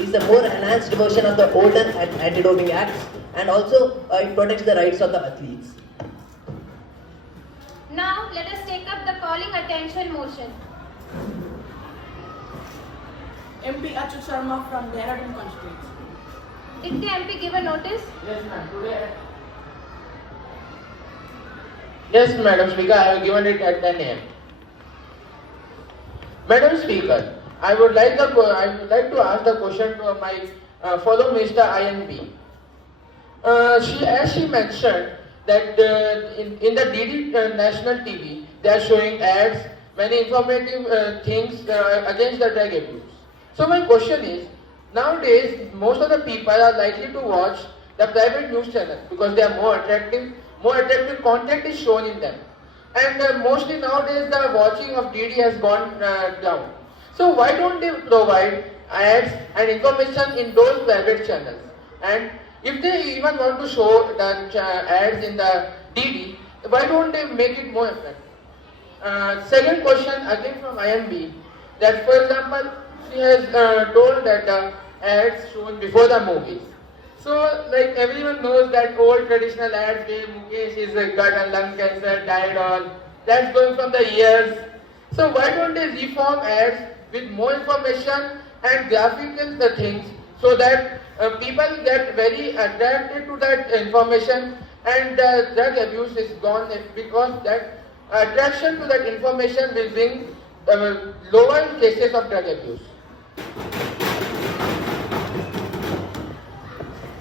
is a more enhanced version of the older anti-doping acts, and also it protects the rights of the athletes. Now let us take up the calling attention motion. MP Achut Sharma from Dehradun constituency. Did the MP give a notice? Yes, ma'am. Today. Yes, Madam Speaker, I have given it at 10 a.m. Madam Speaker, I would like to ask the question to my fellow Minister INB. As she mentioned that in the DD national TV, they are showing ads, many informative things against the drug abuse. So my question is, nowadays most of the people are likely to watch the private news channel because they are more attractive content is shown in them. And mostly nowadays the watching of DD has gone down. So why don't they provide ads and information in those private channels? And if they even want to show the ads in the DD, why don't they make it more effective? Second question again from IMB, that for example, she has told that the ads shown before the movies. So like everyone knows that old traditional ads where Mukesh is gut and lung cancer, died all, that's going from the years. So why don't they reform ads with more information and graphical things so that people get very attracted to that information and drug abuse is gone, because that attraction to that information will bring lower cases of drug abuse.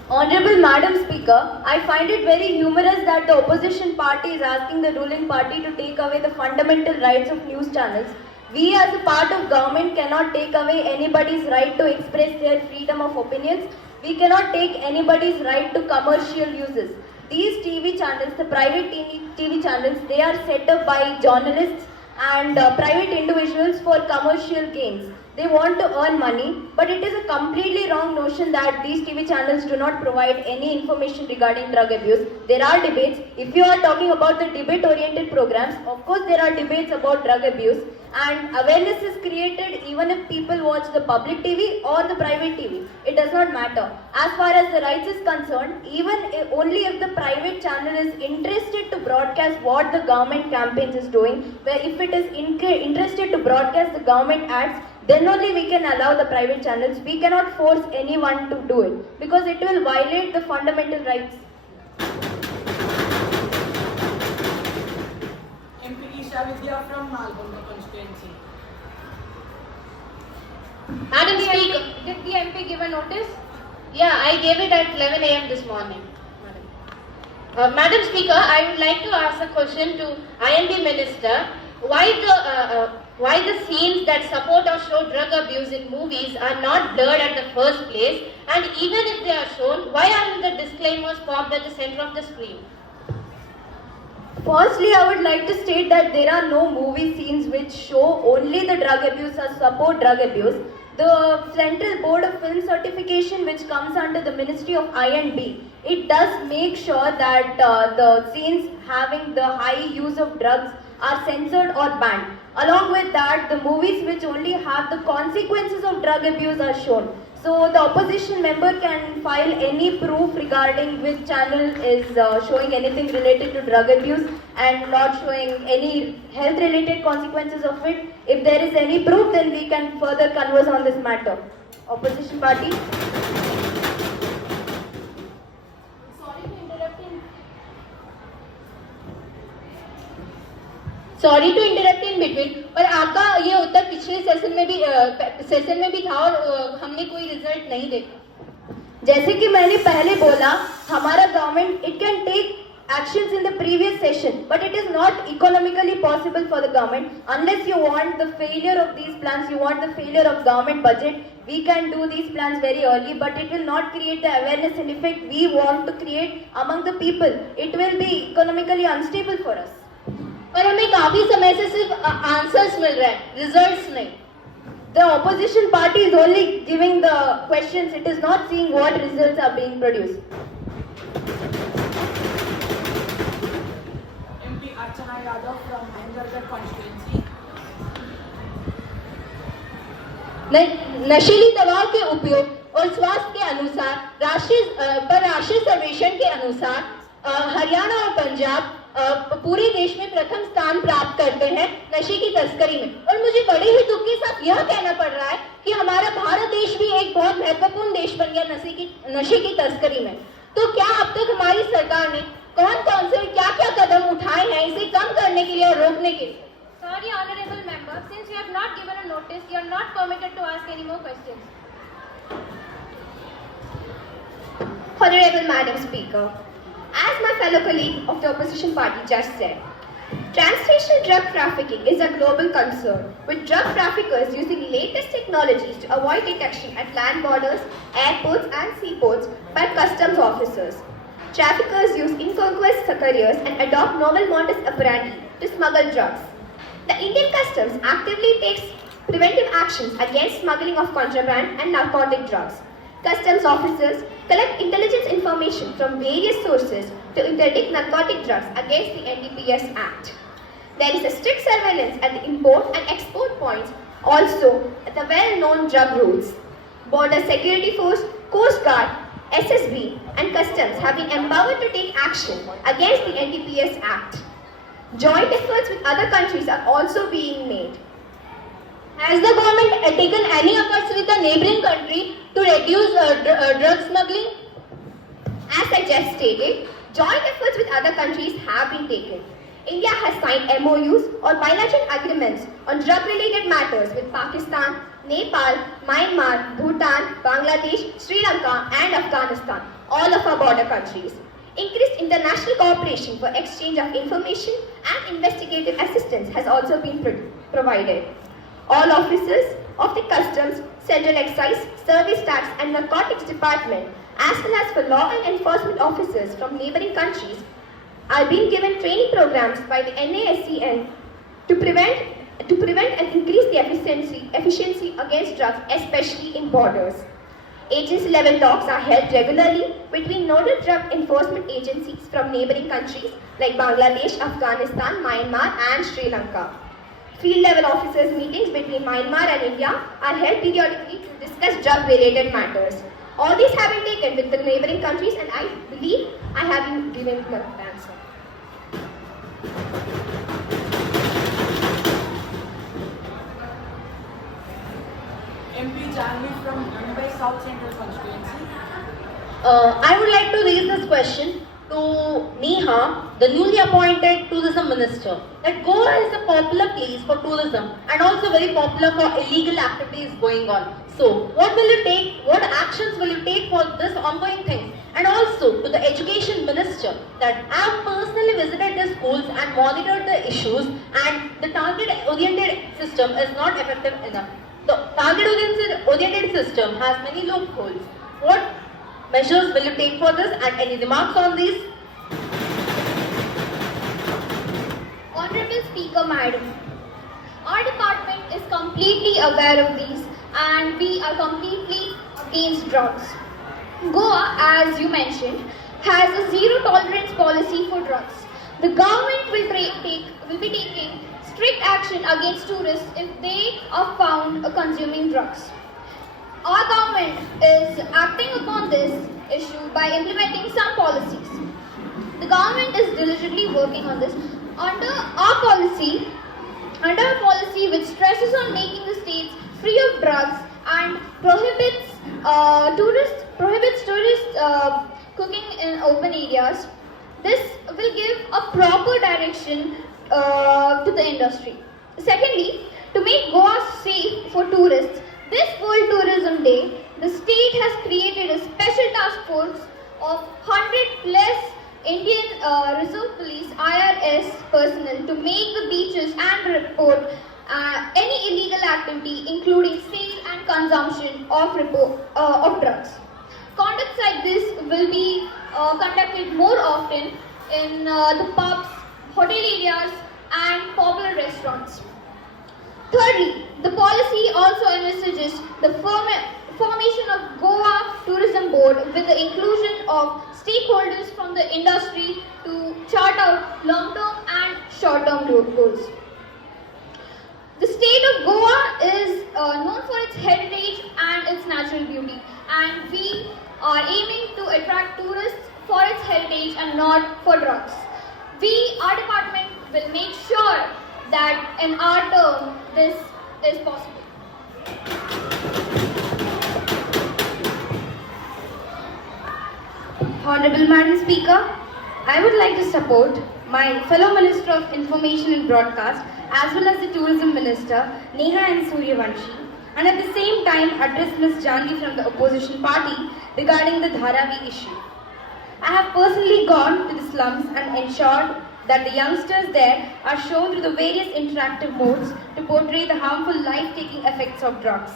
Honorable Madam Speaker, I find it very humorous that the opposition party is asking the ruling party to take away the fundamental rights of news channels. We as a part of government cannot take away anybody's right to express their freedom of opinions. We cannot take anybody's right to commercial uses. These TV channels, the private TV channels, they are set up by journalists and private individuals for commercial gains. They want to earn money, but it is a completely wrong notion that these TV channels do not provide any information regarding drug abuse. There are debates. If you are talking about the debate-oriented programs, of course there are debates about drug abuse, and awareness is created even if people watch the public TV or the private TV. It does not matter. As far as the rights is concerned, only if the private channel is interested to broadcast what the government campaigns is doing, where if it is interested to broadcast the government ads, then only we can allow the private channels. We cannot force anyone to do it because it will violate the fundamental rights. MP Isha Vidya from Malgonda constituency. Madam Speaker, did the MP give a notice? Yeah, I gave it at 11 a.m. this morning. Madam Speaker, I would like to ask a question to INB Minister. Why the scenes that support or show drug abuse in movies are not blurred at the first place, and even if they are shown, why aren't the disclaimers popped at the center of the screen? Firstly, I would like to state that there are no movie scenes which show only the drug abuse or support drug abuse. The Central Board of Film Certification, which comes under the Ministry of I&B, it does make sure that the scenes having the high use of drugs are censored or banned. Along with that, the movies which only have the consequences of drug abuse are shown. So the opposition member can file any proof regarding which channel is showing anything related to drug abuse and not showing any health related consequences of it. If there is any proof, then we can further converse on this matter. Opposition party. Sorry to interrupt in between, और आपका ये उत्तर पिछले session में भी था और हमने कोई रिजल्ट नहीं देखा. जैसे कि मैंने पहले बोला, हमारा government it can take actions in the previous session, but it is not economically possible for the government unless you want the failure of these plans, you want the failure of government budget. We can do these plans very early, but it will not create the awareness and effect we want to create among the people. It will be economically unstable for us. और हमें काफी समय से सिर्फ answers मिल रहे हैं, results नहीं. The opposition party is only giving the questions, it is not seeing what results are being produced. MP Archana Yadav from Mahendragarh constituency. नशीली दवाओं के उपयोग राष्ट्रीय सर्वेक्षण के अनुसार हरियाणा और पंजाब पूरे देश में प्रथम स्थान प्राप्त करते हैं नशे की तस्करी में। और मुझे बड़े ही दुख के साथ यह कहना पड़ रहा है कि हमारा भारत देश भी एक बहुत महत्वपूर्ण देश बन गया नशे की तस्करी में। तो क्या अब तक हमारी सरकार ने कौन से क्या कदम उठाए हैं इसे कम करने के लिए और रोकने के लिए? Sorry, honorable member, since you have not given a notice, you are not permitted to ask any more questions. Honorable Madam Speaker, as my fellow colleague of the opposition party just said, transnational drug trafficking is a global concern, with drug traffickers using latest technologies to avoid detection at land borders, airports and seaports by customs officers. Traffickers use incongruous careers and adopt novel modus operandi to smuggle drugs. The Indian Customs actively takes preventive actions against smuggling of contraband and narcotic drugs. Customs officers collect intelligence information from various sources to interdict narcotic drugs against the NDPS Act. There is a strict surveillance at the import and export points, also at the well-known drug routes. Border Security Force, Coast Guard, SSB and Customs have been empowered to take action against the NDPS Act. Joint efforts with other countries are also being made. Has the government taken any efforts with the neighboring country to reduce drug smuggling? As I just stated, joint efforts with other countries have been taken. India has signed MOUs or bilateral agreements on drug-related matters with Pakistan, Nepal, Myanmar, Bhutan, Bangladesh, Sri Lanka and Afghanistan, all of our border countries. Increased international cooperation for exchange of information and investigative assistance has also been provided. All officers of the Customs, Central Excise, Service Tax and Narcotics Department, as well as for law and enforcement officers from neighboring countries, are being given training programs by the NASCN to prevent and increase the efficiency against drugs, especially in borders. Agency-level talks are held regularly between nodal drug enforcement agencies from neighboring countries like Bangladesh, Afghanistan, Myanmar and Sri Lanka. Field-level officers' meetings between Myanmar and India are held periodically to discuss drug-related matters. All these have been taken with the neighboring countries and I believe I have been given the answer. MP Janvi from Mumbai South Central constituency. I would like to raise this question to Neha, the newly appointed tourism minister, that Goa is a popular place for tourism and also very popular for illegal activities going on. So, what actions will you take for this ongoing thing? And also to the education minister, that I have personally visited the schools and monitored the issues, and the target-oriented system is not effective enough. The target-oriented system has many loopholes. What measures will you take for this, and any remarks on these? Honorable Speaker Madam, our department is completely aware of these and we are completely against drugs. Goa, as you mentioned, has a zero tolerance policy for drugs. The government will be taking strict action against tourists if they are found consuming drugs. Our government is acting upon this issue by implementing some policies. The government is diligently working on this. Under our policy which stresses on making the states free of drugs and prohibits tourist cooking in open areas, this will give a proper direction to the industry. Secondly, to make Goa safe for tourists, this World Tourism Day, the state has created a special task force of 100 plus Indian Reserve Police IRS personnel to make the beaches and report any illegal activity including sale and consumption of drugs. Conducts like this will be conducted more often in the pubs, hotel areas and popular restaurants. Thirdly, the policy also envisages the formation of Goa Tourism Board with the inclusion of stakeholders from the industry to chart out long-term and short-term goals. The state of Goa is known for its heritage and its natural beauty. And we are aiming to attract tourists for its heritage and not for drugs. Our department will make sure that in our term this is possible. Honorable Madam Speaker, I would like to support my fellow Minister of Information and Broadcast as well as the Tourism Minister Neha and Suryavanshi, and at the same time address Ms. Janvi from the opposition party regarding the Dharavi issue. I have personally gone to the slums and ensured that the youngsters there are shown through the various interactive modes to portray the harmful life-taking effects of drugs.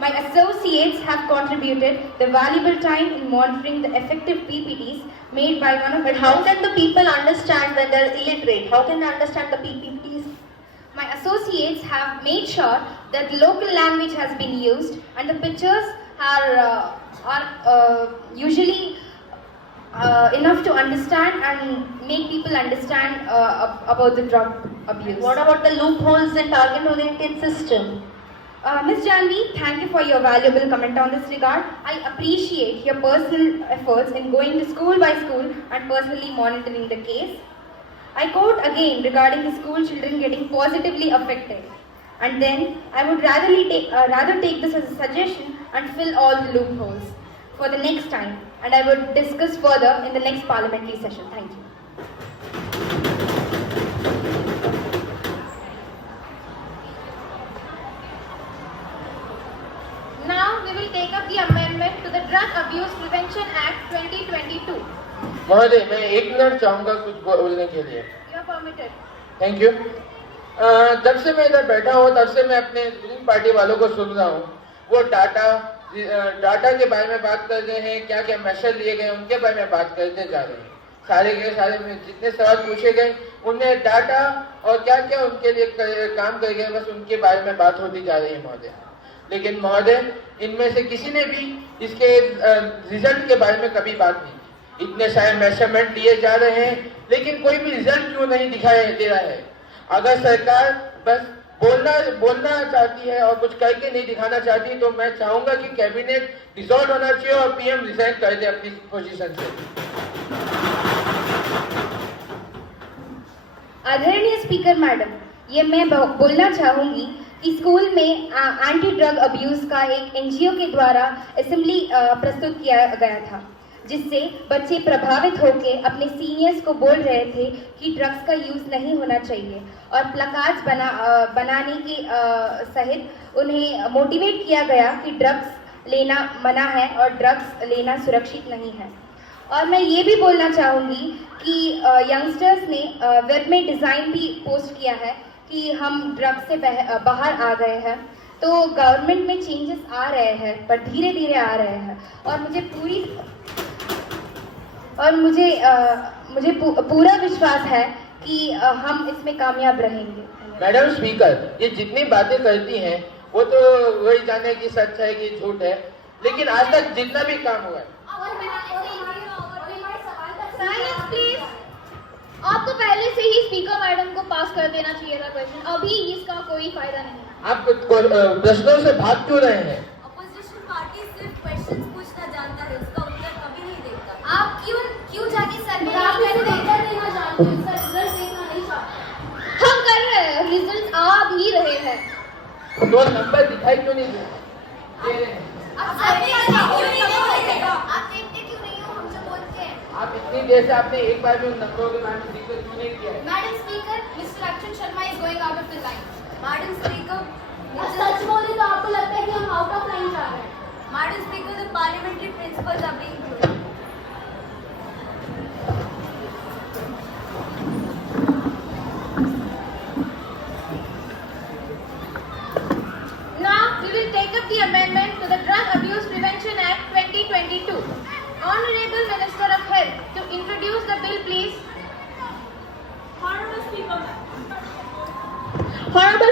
My associates have contributed the valuable time in monitoring the effective PPTs made by one of the... But how can the people understand when they're illiterate? How can they understand the PPTs? My associates have made sure that the local language has been used and the pictures are usually enough to understand and make people understand about the drug abuse. What about the loopholes in target-oriented system? Ms. Janvi, thank you for your valuable comment on this regard. I appreciate your personal efforts in going to school by school and personally monitoring the case. I quote again regarding the school children getting positively affected. And then I would rather take this as a suggestion and fill all the loopholes for the next time. And I would discuss further in the next parliamentary session. Thank you. Now we will take up the amendment to the Drug Abuse Prevention Act 2022. महोदय, मैं 1 minute चाहूँगा कुछ बोलने के लिए. You are permitted. Thank you. जब से मैं इधर बैठा हूँ तब से मैं अपने रूलिंग पार्टी वालों को सुन रहा हूँ. वो डाटा के बारे में बात कर रहे हैं, क्या क्या मेजर लिए गए उनके बारे में बात करते जा रहे हैं. सारे के सारे में जितने सवाल पूछे गए उनमें डाटा और क्या क्या उनके लिए काम कर गए बस उनके बारे में बात होती जा रही है महोदय. लेकिन महोदय, इनमें से किसी ने भी इसके रिजल्ट के बारे में कभी बात नहीं की. इतने सारे मेजरमेंट लिए जा रहे हैं लेकिन कोई भी रिजल्ट क्यों नहीं दिखाई दे रहा है. अगर सरकार बस बोलना चाहती है और कुछ करके नहीं दिखाना चाहती तो मैं चाहूंगा कि कैबिनेट डिसॉल्व होना चाहिए और पीएम रिजाइन कर दे अपनी पोजीशन से. आदरणीय स्पीकर मैडम, ये मैं बोलना चाहूंगी कि स्कूल में एंटी ड्रग अब्यूज का एक एनजीओ के द्वारा असेंबली प्रस्तुत किया गया था, जिससे बच्चे प्रभावित होकर अपने सीनियर्स को बोल रहे थे कि ड्रग्स का यूज नहीं होना चाहिए और प्लकार्ड्स बनाने के सहित उन्हें मोटिवेट किया गया कि ड्रग्स लेना मना है और ड्रग्स लेना सुरक्षित नहीं है. और मैं ये भी बोलना चाहूँगी कि यंगस्टर्स ने वेब में डिज़ाइन भी पोस्ट किया है कि हम ड्रग्स से बाहर आ गए हैं. तो गवर्नमेंट में चेंजेस आ रहे हैं पर धीरे धीरे आ रहे हैं और मुझे पूरा विश्वास है कि हम इसमें कामयाब रहेंगे. मैडम स्पीकर, ये जितनी बातें करती हैं वो तो वही जाने की सच है कि झूठ है, लेकिन आज तक जितना भी काम हुआ है. Silence, please. आपको पहले से ही स्पीकर मैडम को पास कर देना चाहिए था क्वेश्चन. अभी इसका कोई फायदा नहीं. आप प्रश्नों से भाग क्यों रहे हैं? अपोजिशन पार्टी सिर्फ क्वेश्चंस पूछना जानता है, उसका उत्तर कभी नहीं देता. आप क्यों जाके सर में उत्तर देना जानते हो, सर रिजल्ट देखना नहीं चाहते. हम कर रहे हैं, रिजल्ट आ भी रहे हैं. तो नंबर दिखाई क्यों नहीं दे रहे हैं? आप देखते क्यों नहीं हो हम जो बोलते हैं? आप इतनी देर से आपने एक बार भी उन नंबरों के बारे में जिक्र क्यों नहीं किया है? Madam speaker, mister Akshay Sharma is going out of the line. Madam speaker, सच बोले तो आपको लगता है कि हम आउट ऑफ लाइन जा रहे हैं. Madam speaker, the parliamentary principles are being broken. Now we will take up the amendment to the Drug Abuse Prevention Act 2022. Honorable Minister of Health, to introduce the bill, please. Honorable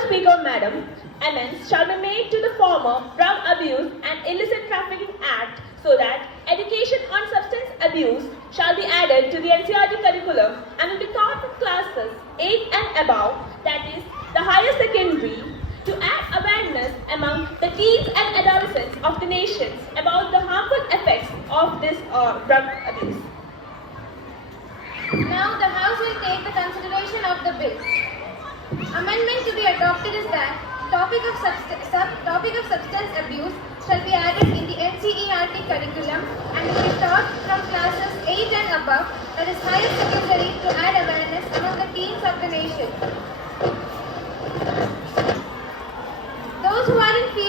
Speaker, Madam, amendments shall be made to the former Drug Abuse and Illicit Trafficking Act so that education on substance abuse shall be added to the NCERT curriculum and will be taught in classes 8 and above, that is, the higher secondary, to add awareness among the teens and adolescents of the nations about the harmful effects of this drug abuse. Now the House will take the consideration of the bill. Amendment to be adopted is that topic of substance abuse shall be added in the NCERT curriculum and will be taught from classes 8 and above, that is higher secondary, to add awareness among the teens of the nation. Those who are in favor.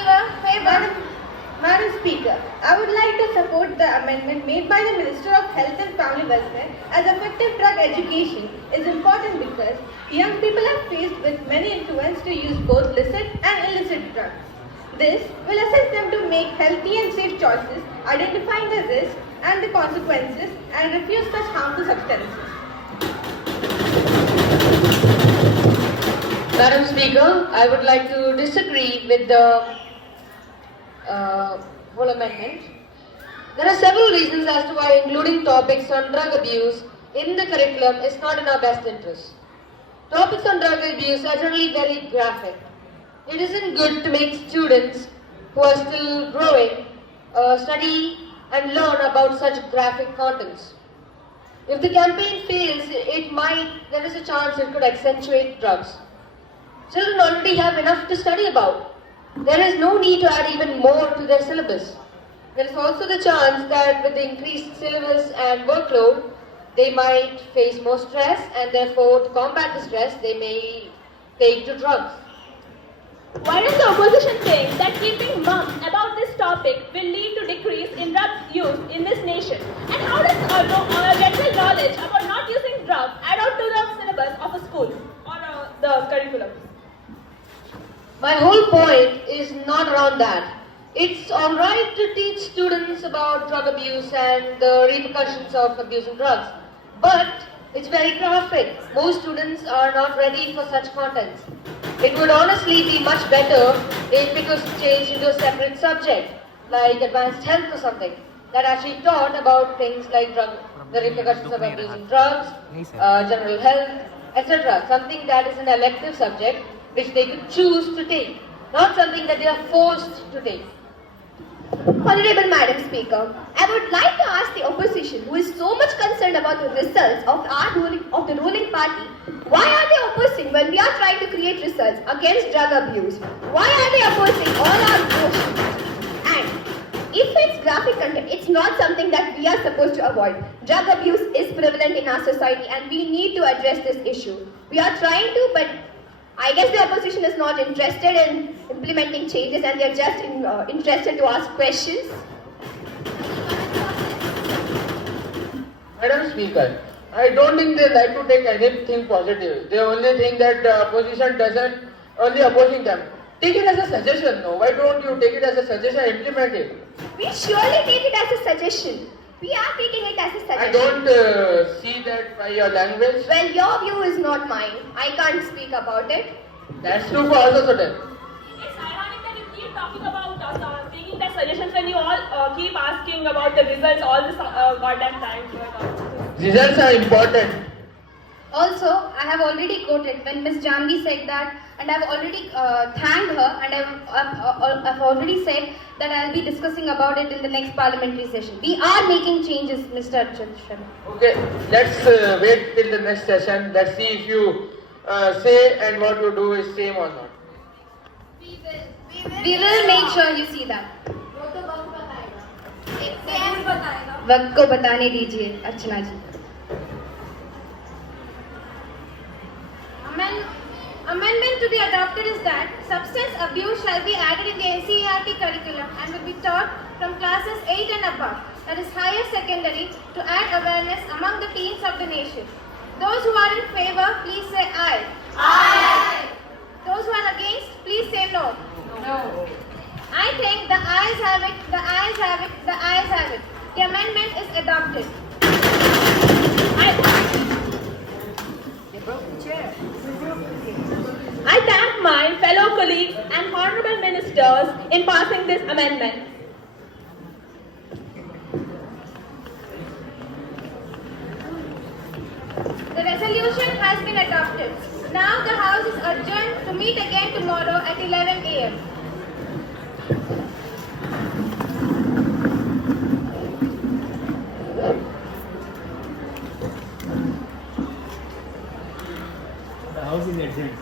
Madam Speaker, I would like to support the amendment made by the Minister of Health and Family Welfare, as effective drug education is important because young people are faced with many influences to use both licit and illicit drugs. This will assist them to make healthy and safe choices, identifying the risks and the consequences, and refuse such harmful substances. Madam Speaker, I would like to disagree with the whole amendment. There are several reasons as to why including topics on drug abuse in the curriculum is not in our best interest. Topics on drug abuse are generally very graphic. It isn't good to make students who are still growing study and learn about such graphic contents. If the campaign fails, there is a chance it could accentuate drugs. Children already have enough to study about. There is no need to add even more to their syllabus. There is also the chance that with the increased syllabus and workload, they might face more stress, and therefore to combat the stress, they may take to drugs. Why does the opposition think that keeping mum about this topic will lead to decrease in drugs use in this nation? And how does general knowledge about not using drugs add on to the syllabus of a school or the curriculum? My whole point is not around that. It's alright to teach students about drug abuse and the repercussions of abusing drugs, but it's very graphic. Most students are not ready for such contents. It would honestly be much better if it was changed into a separate subject, like advanced health or something, that actually taught about things like the repercussions of abusing drugs, general health, etc. Something that is an elective subject which they could choose to take, not something that they are forced to take. Honorable Madam Speaker, I would like to ask the opposition, who is so much concerned about the results of the ruling party, why are they opposing when we are trying to create results against drug abuse? Why are they opposing all our motions? And if it's graphic content, it's not something that we are supposed to avoid. Drug abuse is prevalent in our society and we need to address this issue. We are trying to, but I guess the opposition is not interested in implementing changes and they are just interested to ask questions. Madam Speaker, I don't think they like to take anything positive. They only think that the opposition doesn't, only opposing them. Take it as a suggestion, no? Why don't you take it as a suggestion and implement it? We surely take it as a suggestion. We are taking it as a suggestion. I don't see that by your language. Well, your view is not mine. I can't speak about it. That's true for us also then. It's ironic that you keep talking about taking the suggestions when you all keep asking about the results all this goddamn time. Results are important. Also, I have already quoted when Ms. Janvi said that, and I have already thanked her, and I've already said that I'll be discussing about it in the next parliamentary session. We are making changes, Mr. Arjun. Okay, let's wait till the next session. Let's see if you say and what you do is same or not. We will make sure you see that. वक्त को बताने दीजिए अर्चना जी. Amendment to be adopted is that substance abuse shall be added in the NCERT curriculum and will be taught from classes 8 and above, that is higher secondary, to add awareness among the teens of the nation. Those who are in favor, please say aye. Aye. Those who are against, please say no. No. I think the ayes have it, the ayes have it, the ayes have it. The amendment is adopted. I thank my fellow colleagues and honorable ministers in passing this amendment. The resolution has been adopted. Now the House is adjourned to meet again tomorrow at 11 a.m. house is adjourned.